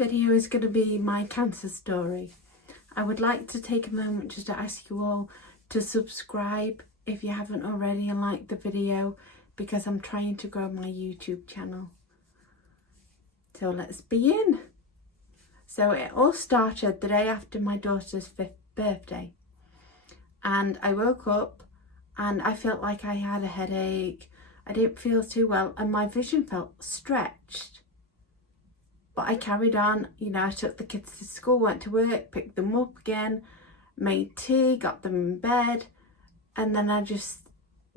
video is going to be my cancer story. I would like to take a moment just to ask you all to subscribe if you haven't already and like the video, because I'm trying to grow my YouTube channel. So let's begin. So it all started the day after my daughter's 5th birthday, and I woke up and I felt like I had a headache. I didn't feel too well and my vision felt stretched. But I carried on, I took the kids to school, went to work, picked them up again, made tea, got them in bed, and then I just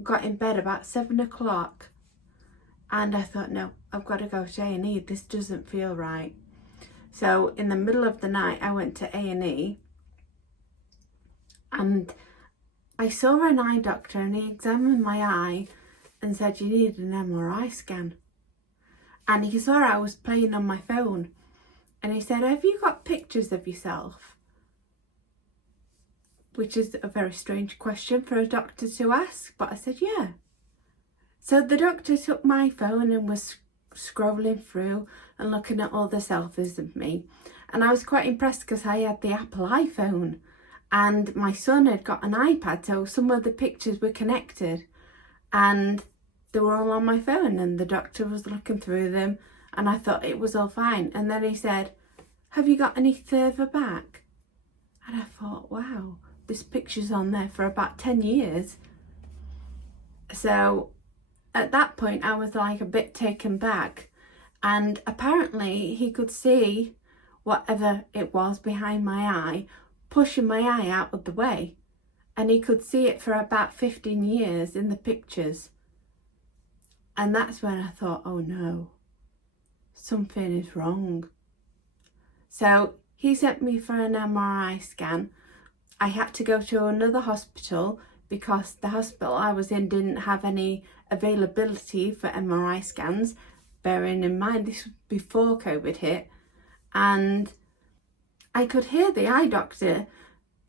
got in bed about 7 o'clock and I thought, no, I've got to go to A&E, this doesn't feel right. So in the middle of the night I went to A&E and I saw an eye doctor and he examined my eye and said, you need an MRI scan. And he saw I was playing on my phone and he said, have you got pictures of yourself? Which is a very strange question for a doctor to ask, but I said, yeah. So the doctor took my phone and was scrolling through and looking at all the selfies of me. And I was quite impressed because I had the Apple iPhone and my son had got an iPad, so some of the pictures were connected and they were all on my phone, and the doctor was looking through them and I thought it was all fine. And then he said, have you got any further back? And I thought, wow, this picture's on there for about 10 years. So at that point I was like a bit taken back, and apparently he could see whatever it was behind my eye pushing my eye out of the way, and he could see it for about 15 years in the pictures. And that's when I thought, oh no, something is wrong. So he sent me for an MRI scan. I had to go to another hospital because the hospital I was in didn't have any availability for MRI scans, bearing in mind this was before COVID hit. And I could hear the eye doctor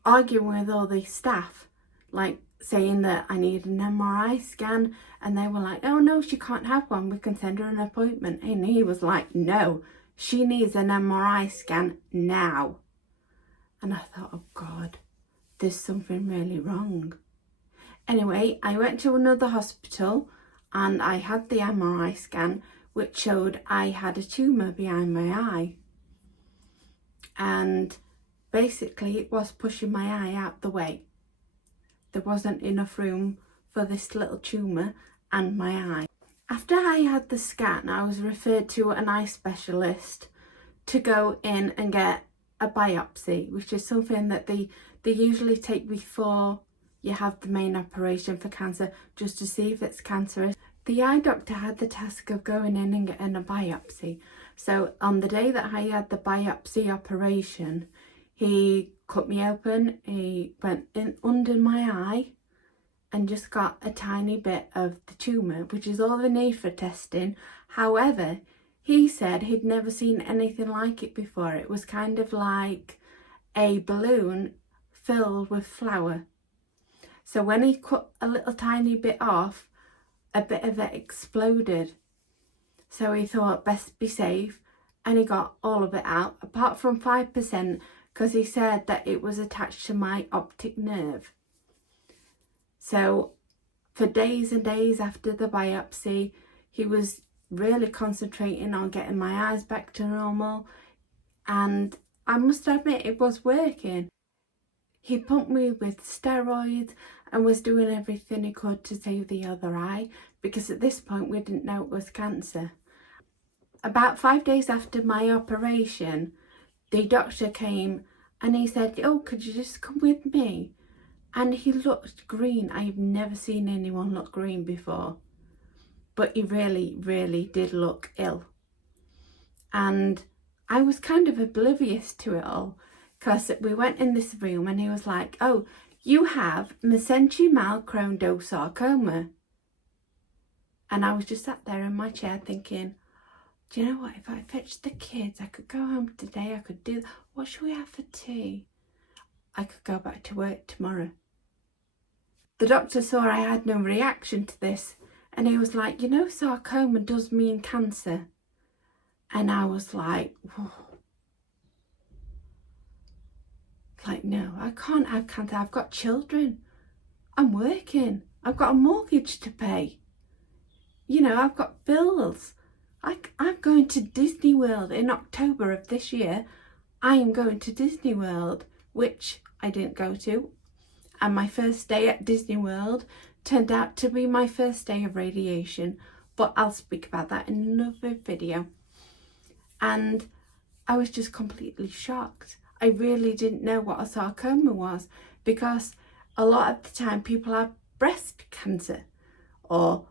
arguing with all the staff, like saying that I need an MRI scan, and they were like, oh no, she can't have one, we can send her an appointment. And he was like, no, she needs an MRI scan now. And I thought, oh God, there's something really wrong. Anyway, I went to another hospital and I had the MRI scan, which showed I had a tumour behind my eye. And basically it was pushing my eye out the way. There wasn't enough room for this little tumour and my eye. After I had the scan, I was referred to an eye specialist to go in and get a biopsy, which is something that they usually take before you have the main operation for cancer, just to see if it's cancerous. The eye doctor had the task of going in and getting a biopsy. So on the day that I had the biopsy operation, he cut me open, he went in under my eye and just got a tiny bit of the tumour, which is all they need for testing. However, he said he'd never seen anything like it before. It was kind of like a balloon filled with flour. So when he cut a little tiny bit off, a bit of it exploded. So he thought best be safe and he got all of it out, apart from 5%, because he said that it was attached to my optic nerve. So for days and days after the biopsy, he was really concentrating on getting my eyes back to normal, and I must admit it was working. He pumped me with steroids and was doing everything he could to save the other eye, because at this point we didn't know it was cancer. About 5 days after my operation, the doctor came and he said, oh, could you just come with me? And he looked green. I've never seen anyone look green before. But he really, really did look ill. And I was kind of oblivious to it all, because we went in this room and he was like, oh, you have mesenchymal chondrosarcoma. And I was just sat there in my chair thinking, do you know what, if I fetched the kids, I could go home today, I could do, what should we have for tea? I could go back to work tomorrow. The doctor saw I had no reaction to this and he was like, sarcoma does mean cancer. And I was like, whoa, like, no, I can't have cancer. I've got children. I'm working. I've got a mortgage to pay. You know, I've got bills. I'm going to Disney World in October of this year. I am going to Disney World, which I didn't go to. And my first day at Disney World turned out to be my first day of radiation. But I'll speak about that in another video. And I was just completely shocked. I really didn't know what a sarcoma was, because a lot of the time people have breast cancer or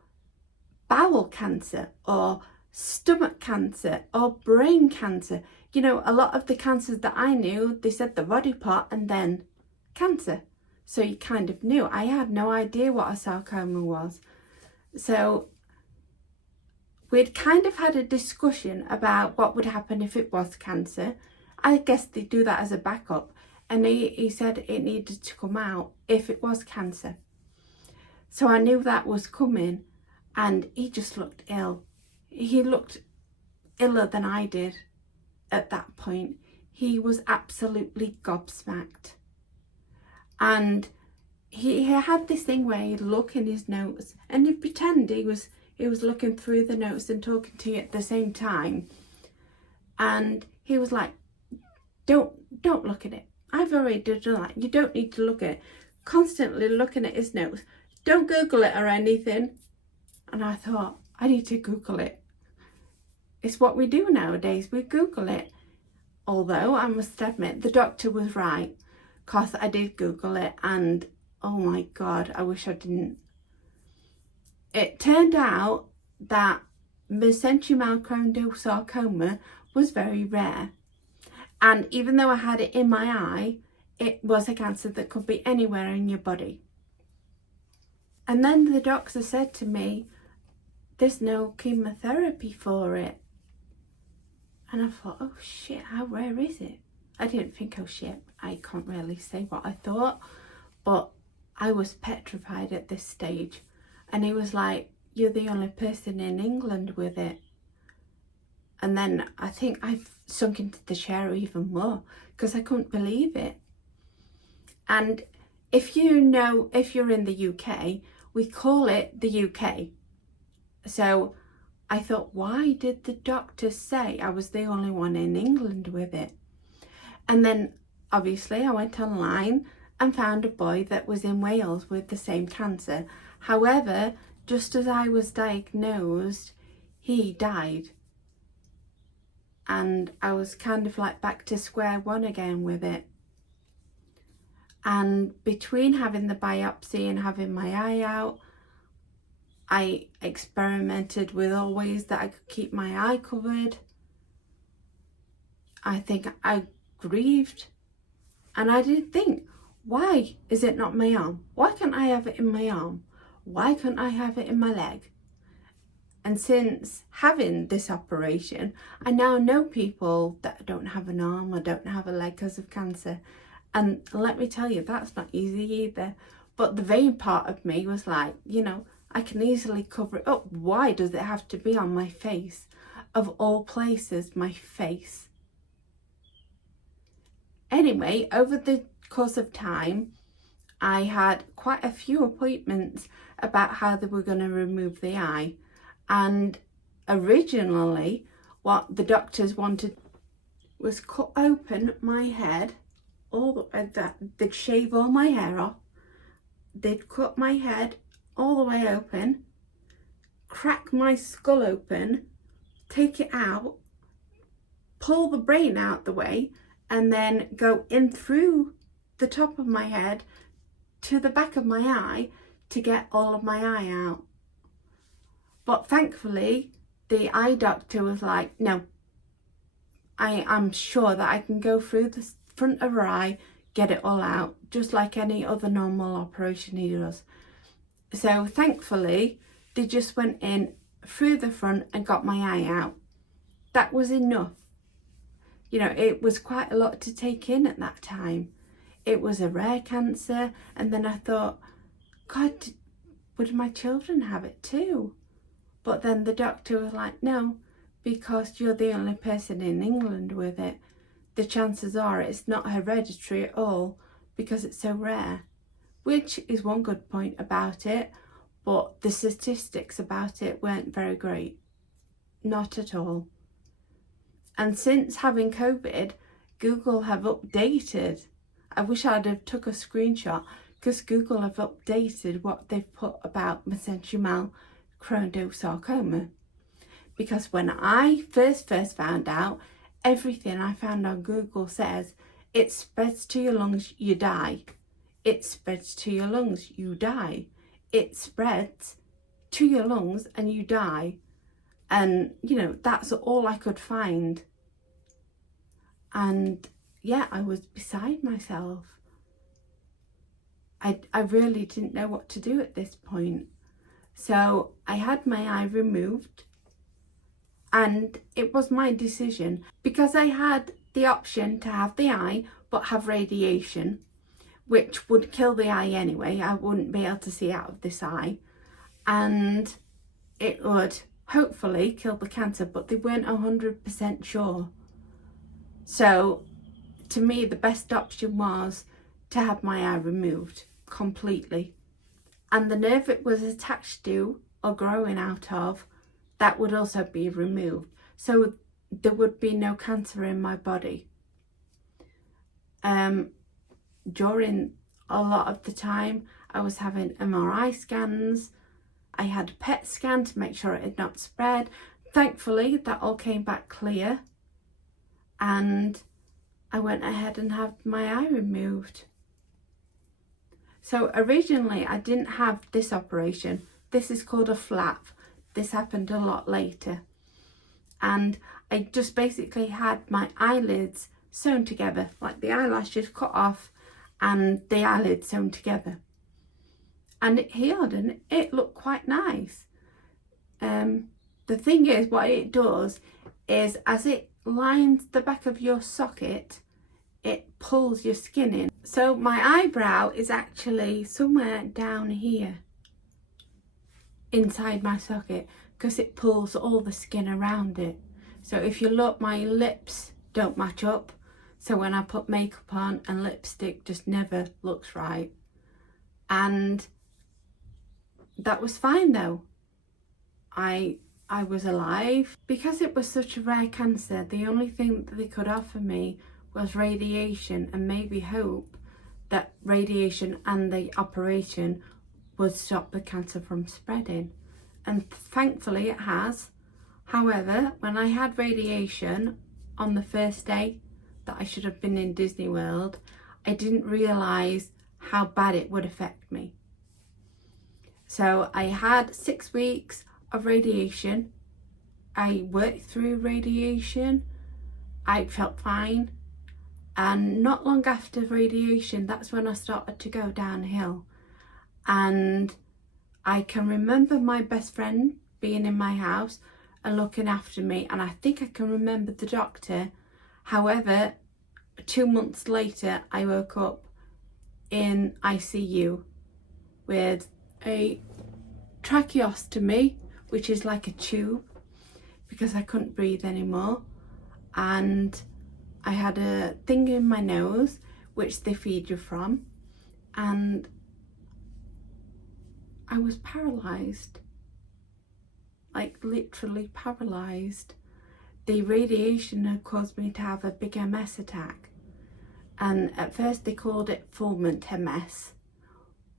bowel cancer or stomach cancer or brain cancer. You know, a lot of the cancers that I knew, they said the body part and then cancer. So you kind of knew. I had no idea what a sarcoma was. So we'd kind of had a discussion about what would happen if it was cancer. I guess they do that as a backup. And he said it needed to come out if it was cancer. So I knew that was coming, and he just looked ill. He looked iller than I did at that point. He was absolutely gobsmacked. And he had this thing where he'd look in his notes and he'd pretend he was looking through the notes and talking to you at the same time. And he was like, don't look at it. I've already done that. You don't need to look at it. Constantly looking at his notes. Don't Google it or anything. And I thought, I need to Google it. It's what we do nowadays. We Google it. Although I must admit, the doctor was right, because I did Google it, and oh my God, I wish I didn't. It turned out that mesenchymal chondrosarcoma was very rare. And even though I had it in my eye, it was a cancer that could be anywhere in your body. And then the doctor said to me, there's no chemotherapy for it. And I thought, oh shit, how rare is it? I didn't think, oh shit, I can't really say what I thought. But I was petrified at this stage. And he was like, you're the only person in England with it. And then I think I've sunk into the chair even more, because I couldn't believe it. And if you know, if you're in the UK, we call it the UK. So I thought, why did the doctor say I was the only one in England with it? And then obviously I went online and found a boy that was in Wales with the same cancer. However, just as I was diagnosed, he died. And I was kind of like back to square one again with it. And between having the biopsy and having my eye out, I experimented with all ways that I could keep my eye covered. I think I grieved. And I did think, why is it not my arm? Why can't I have it in my arm? Why can't I have it in my leg? And since having this operation, I now know people that don't have an arm or don't have a leg because of cancer. And let me tell you, that's not easy either. But the vain part of me was like, you know, I can easily cover it up. Why does it have to be on my face? Of all places, my face. Anyway, over the course of time, I had quite a few appointments about how they were going to remove the eye. And originally, what the doctors wanted was cut open my head, they'd shave all my hair off, they'd cut my head all the way open, crack my skull open, take it out, pull the brain out the way, and then go in through the top of my head to the back of my eye to get all of my eye out. But thankfully, the eye doctor was like, no, I'm sure that I can go through the front of her eye, get it all out, just like any other normal operation he does. So thankfully, they just went in through the front and got my eye out. That was enough. You know, it was quite a lot to take in at that time. It was a rare cancer. And then I thought, God, would my children have it too? But then the doctor was like, no, because you're the only person in England with it. the chances are it's not hereditary at all because it's so rare, which is one good point about it, but the statistics about it weren't very great. Not at all. And since having COVID, Google have updated. I wish I'd have took a screenshot, because Google have updated what they've put about mesenchymal choroidosarcoma. Because when I first found out, everything I found on Google says it spreads to your lungs, you die. It spreads to your lungs, you die. It spreads to your lungs and you die. And, you know, that's all I could find. And yeah, I was beside myself. I really didn't know what to do at this point. So I had my eye removed, and it was my decision, because I had the option to have the eye but have radiation, which would kill the eye anyway. I wouldn't be able to see out of this eye, and it would hopefully kill the cancer, but they weren't 100% sure. So to me, the best option was to have my eye removed completely, and the nerve it was attached to or growing out of, that would also be removed, so there would be no cancer in my body. During a lot of the time I was having MRI scans, I had a PET scan to make sure it had not spread. Thankfully that all came back clear, and I went ahead and had my eye removed. So originally I didn't have this operation. This is called a flap. This happened a lot later. And I just basically had my eyelids sewn together, like the eyelashes cut off and the eyelids sewn together. And it healed and it looked quite nice. The thing is, what it does is, as it lines the back of your socket, it pulls your skin in. So my eyebrow is actually somewhere down here inside my socket, because it pulls all the skin around it. So if you look, my lips don't match up, so when I put makeup on and lipstick just never looks right. And that was fine though. I was alive. Because it was such a rare cancer, the only thing that they could offer me was radiation, and maybe hope that radiation and the operation would stop the cancer from spreading. And thankfully it has. However, when I had radiation on the first day that I should have been in Disney World, I didn't realise how bad it would affect me. So I had 6 weeks of radiation. I worked through radiation. I felt fine. And not long after radiation, that's when I started to go downhill. And I can remember my best friend being in my house and looking after me, and I think I can remember the doctor. However, 2 months later I woke up in ICU with a tracheostomy, which is like a tube, because I couldn't breathe anymore, and I had a thing in my nose which they feed you from, and I was paralysed, like literally paralysed. The radiation had caused me to have a big MS attack, and at first they called it fulminant MS,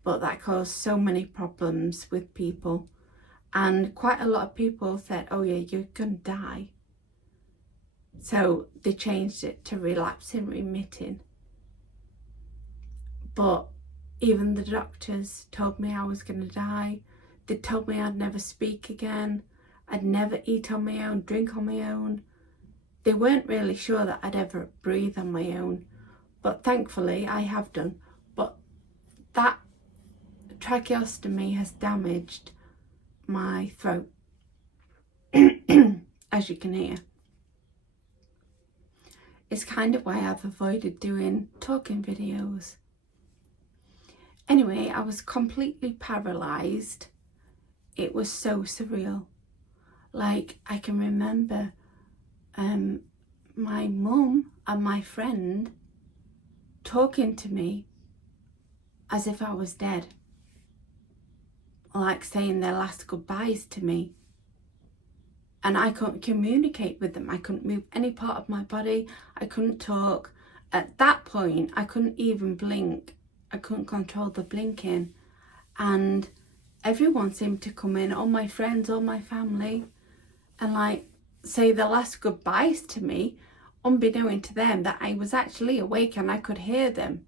but that caused so many problems with people, and quite a lot of people said, oh yeah, you're gonna die. So they changed it to relapsing remitting. But even the doctors told me I was going to die. They told me I'd never speak again. I'd never eat on my own, drink on my own. They weren't really sure that I'd ever breathe on my own. But thankfully I have done. But that tracheostomy has damaged my throat, as you can hear. It's kind of why I've avoided doing talking videos. Anyway, I was completely paralysed. It was so surreal. Like, I can remember my mum and my friend talking to me as if I was dead, like saying their last goodbyes to me. And I couldn't communicate with them. I couldn't move any part of my body. I couldn't talk. At that point, I couldn't even blink. I couldn't control the blinking. And everyone seemed to come in, all my friends, all my family, and like say the last goodbyes to me, unbeknown to them that I was actually awake and I could hear them.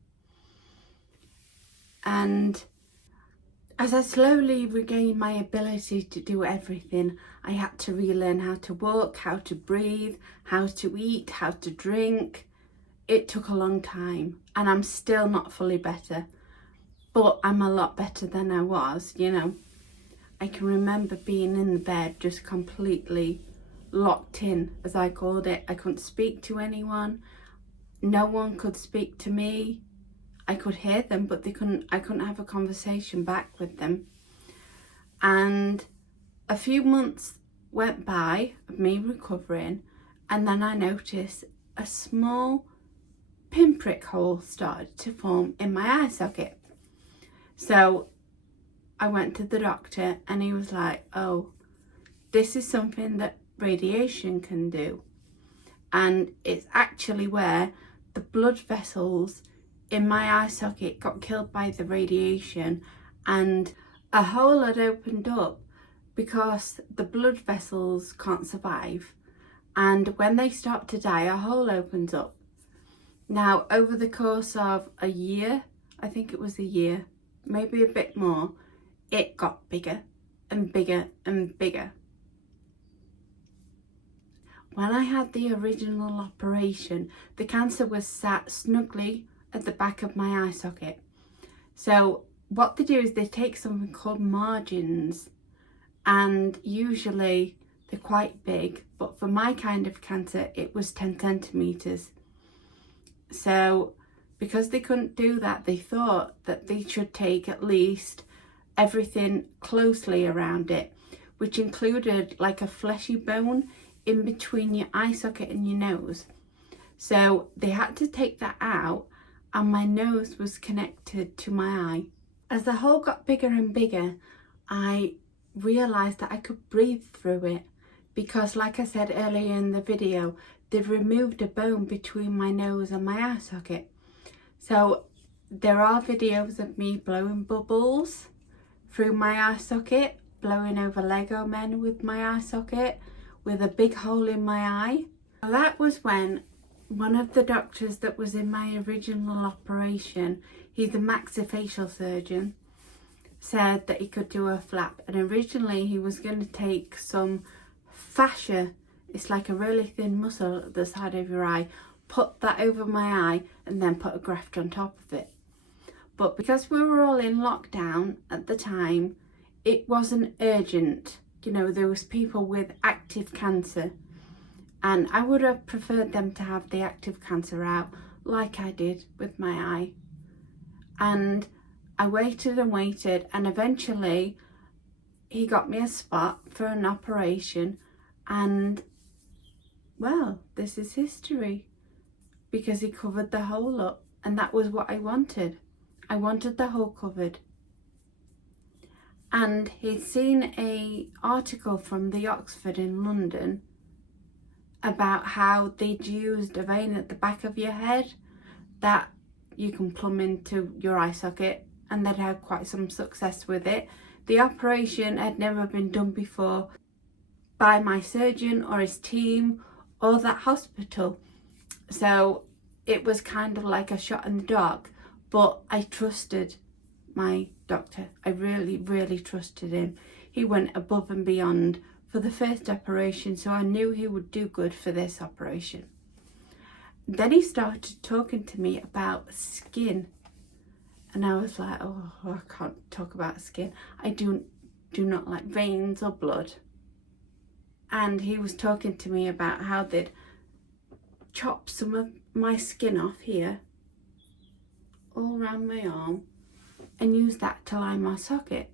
And as I slowly regained my ability to do everything, I had to relearn how to walk, how to breathe, how to eat, how to drink. It took a long time, and I'm still not fully better, but I'm a lot better than I was, you know. I can remember being in the bed just completely locked in, as I called it. I couldn't speak to anyone. No one could speak to me. I could hear them, but I couldn't have a conversation back with them. And a few months went by of me recovering, and then I noticed a small pinprick hole started to form in my eye socket. So I went to the doctor, and he was like, oh, this is something that radiation can do. And it's actually where the blood vessels in my eye socket got killed by the radiation, and a hole had opened up because the blood vessels can't survive, and when they start to die, a hole opens up. Now, over the course of a year, I think it was a year, maybe a bit more, it got bigger and bigger and bigger. When I had the original operation, the cancer was sat snugly at the back of my eye socket. So what they do is they take something called margins, and usually they're quite big, but for my kind of cancer it was 10 centimeters. So because they couldn't do that, they thought that they should take at least everything closely around it, which included like a fleshy bone in between your eye socket and your nose. So they had to take that out, and my nose was connected to my eye. As the hole got bigger and bigger, I realised that I could breathe through it, because like I said earlier in the video, they'd removed a bone between my nose and my eye socket. So there are videos of me blowing bubbles through my eye socket, blowing over Lego men with my eye socket, with a big hole in my eye. That was when one of the doctors that was in my original operation, he's a maxillofacial surgeon, said that he could do a flap. And originally he was going to take some fascia, it's like a really thin muscle at the side of your eye, put that over my eye and then put a graft on top of it. But because we were all in lockdown at the time, it wasn't urgent. You know, there was people with active cancer, and I would have preferred them to have the active cancer out like I did with my eye. And I waited and waited, and eventually he got me a spot for an operation, and well, this is history, because he covered the hole up, and that was what I wanted. I wanted the hole covered. And he'd seen an article from the Oxford in London about how they'd used a vein at the back of your head that you can plumb into your eye socket, and they'd had quite some success with it. The operation had never been done before by my surgeon or his team or that hospital. So it was kind of like a shot in the dark, but I trusted my doctor. I really, really trusted him. He went above and beyond for the first operation, so I knew he would do good for this operation. Then he started talking to me about skin, and I was like, oh, I can't talk about skin. I do not like veins or blood. And he was talking to me about how they'd chop some of my skin off here, all around my arm, and use that to line my socket.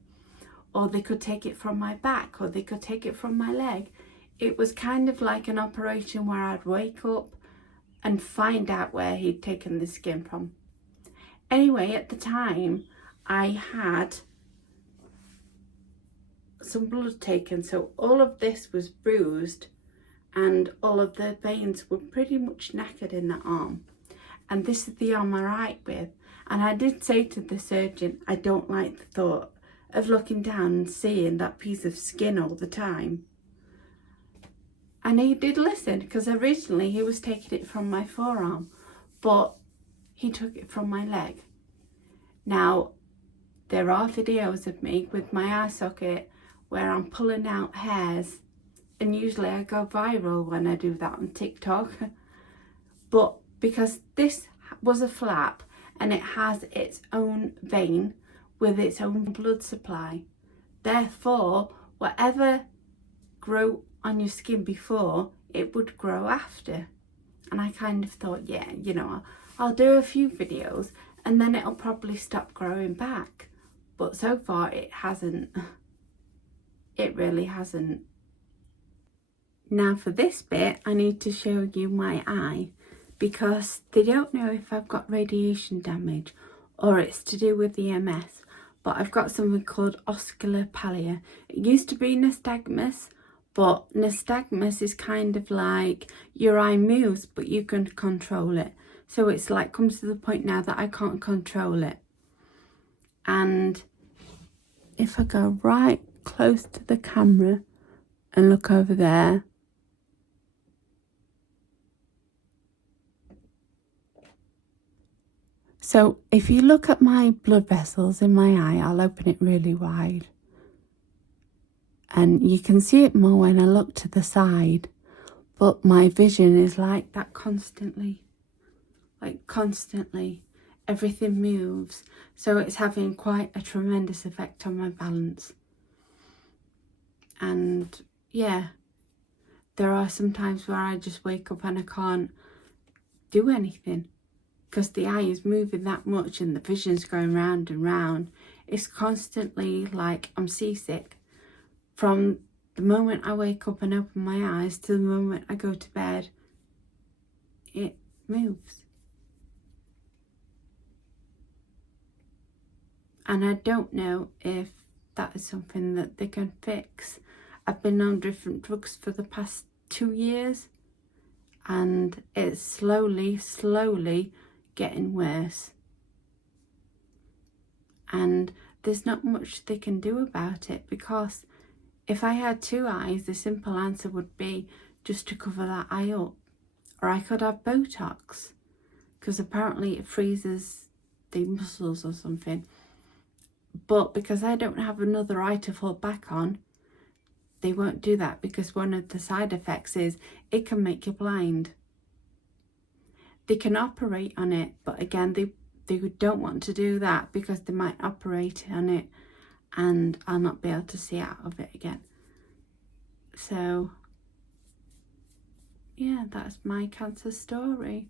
Or they could take it from my back, or they could take it from my leg. It was kind of like an operation where I'd wake up and find out where he'd taken the skin from. Anyway, at the time, I had some blood taken, so all of this was bruised and all of the veins were pretty much knackered in the arm. And this is the arm I write with. And I did say to the surgeon, I don't like the thought of looking down and seeing that piece of skin all the time. And he did listen, because originally he was taking it from my forearm, but he took it from my leg. Now, there are videos of me with my eye socket where I'm pulling out hairs, and usually I go viral when I do that on TikTok. But because this was a flap and it has its own vein with its own blood supply, therefore whatever grew on your skin before, it would grow after. And I kind of thought, yeah, you know, I'll do a few videos and then it'll probably stop growing back. But so far it hasn't. It really hasn't. Now for this bit, I need to show you my eye, because they don't know if I've got radiation damage or it's to do with the MS, but I've got something called osculopalia. It used to be nystagmus, but nystagmus is kind of like your eye moves, but you can control it. So it's like comes to the point now that I can't control it. And if I go right close to the camera and look over there, so if you look at my blood vessels in my eye, I'll open it really wide. And you can see it more when I look to the side. But my vision is like that constantly. Like constantly. Everything moves. So it's having quite a tremendous effect on my balance. And yeah, there are some times where I just wake up and I can't do anything, because the eye is moving that much and the vision's going round and round. It's constantly like I'm seasick. From the moment I wake up and open my eyes to the moment I go to bed, it moves. And I don't know if that is something that they can fix. I've been on different drugs for the past 2 years and it's slowly getting worse. And there's not much they can do about it, because if I had 2 eyes, the simple answer would be just to cover that eye up. Or I could have Botox, because apparently it freezes the muscles or something. But because I don't have another eye to fall back on, they won't do that, because one of the side effects is it can make you blind. They can operate on it, but again, they don't want to do that because they might operate on it and I'll not be able to see out of it again. So yeah, that's my cancer story.